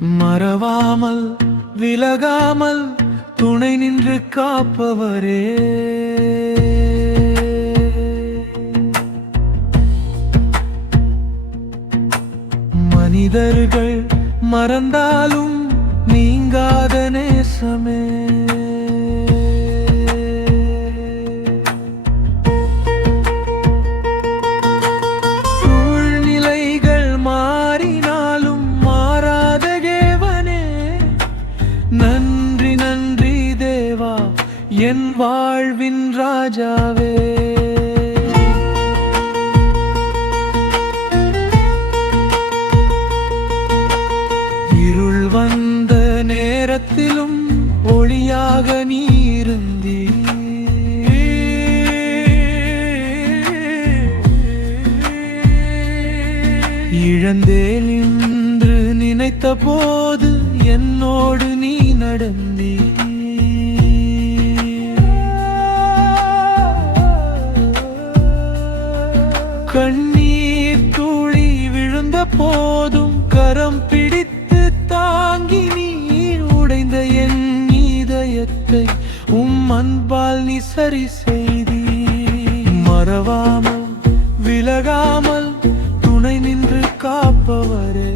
மறவாமல் விலகாமல் துணை நின்று காப்பவரே. மனிதர்கள் மறந்தாலும் நீங்காத நேசமே. சூழ்நிலைகள் மாறினாலும் மாறாத தேவனே. நன்றி நன்றி தேவா, என் வாழ்வின் ராஜாவே. இருள் வந்த நேரத்திலும் ஒளியாக நீ இருந்தீர். இழந்தேன் என்று நினைத்த போது என்னோடு நீ நடந்தீர். கண்ணீர் துளி விழுந்த போதும் கரம் பிடித்து தாங்கி நீர். உடைந்த என் இதயத்தை அன்பால் நீ சரி செய்தீர். மறவாமல் விலகாமல் துணை நின்று காப்பவரே.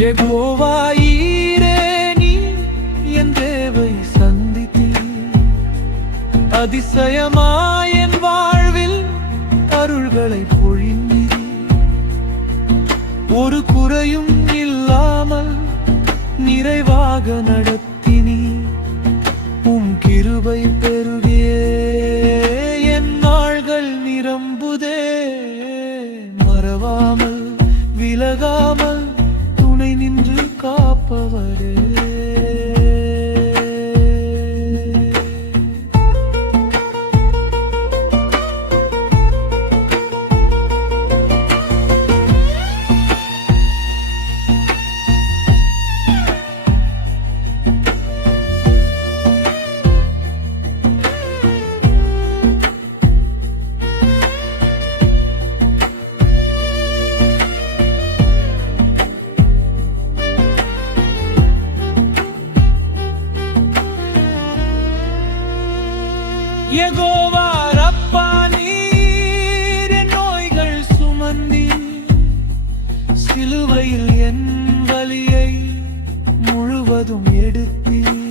யெகோவா ஈரே, நீ என் தேவை சந்தித்தீர். அதிசயமாய் என் வாழ்வில் அருள்களை பொழிந்தீர். ஒரு குறையும் இல்லாமல் நிறைவாக நடத்தினீர். கிருபை பெருகியே என் நாள்கள் நிரம்புதே. மறவாமல் விலகாமல் துணை நின்று காப்பவரே. யெகோவா ரப்பா, நீர் என் நோய்கள் சுமந்தீர். சிலுவையில் என் வலியை முழுவதும் எடுத்தீர்.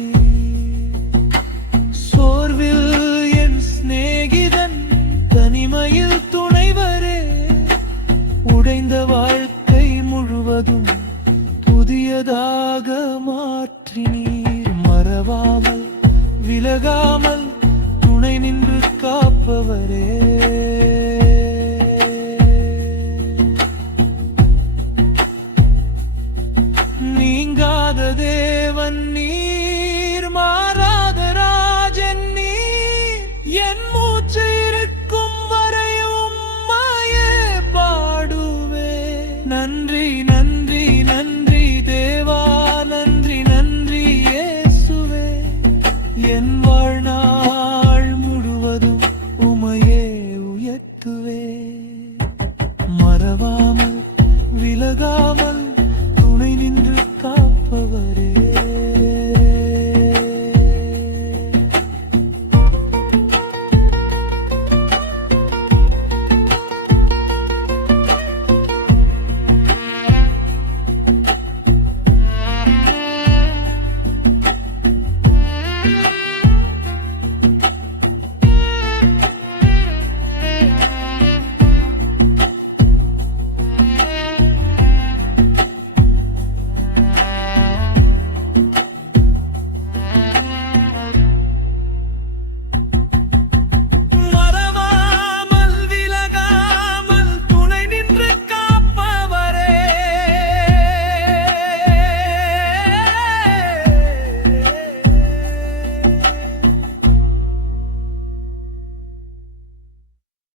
சோர்வில் என் சிநேகிதன், தனிமையில் துணைவரே. உடைந்த வாழ்க்கை முழுவதும் புதியதாக மாற்றினீர். மறவாமல் விலகாமல் துணை நின்று காப்பவரே.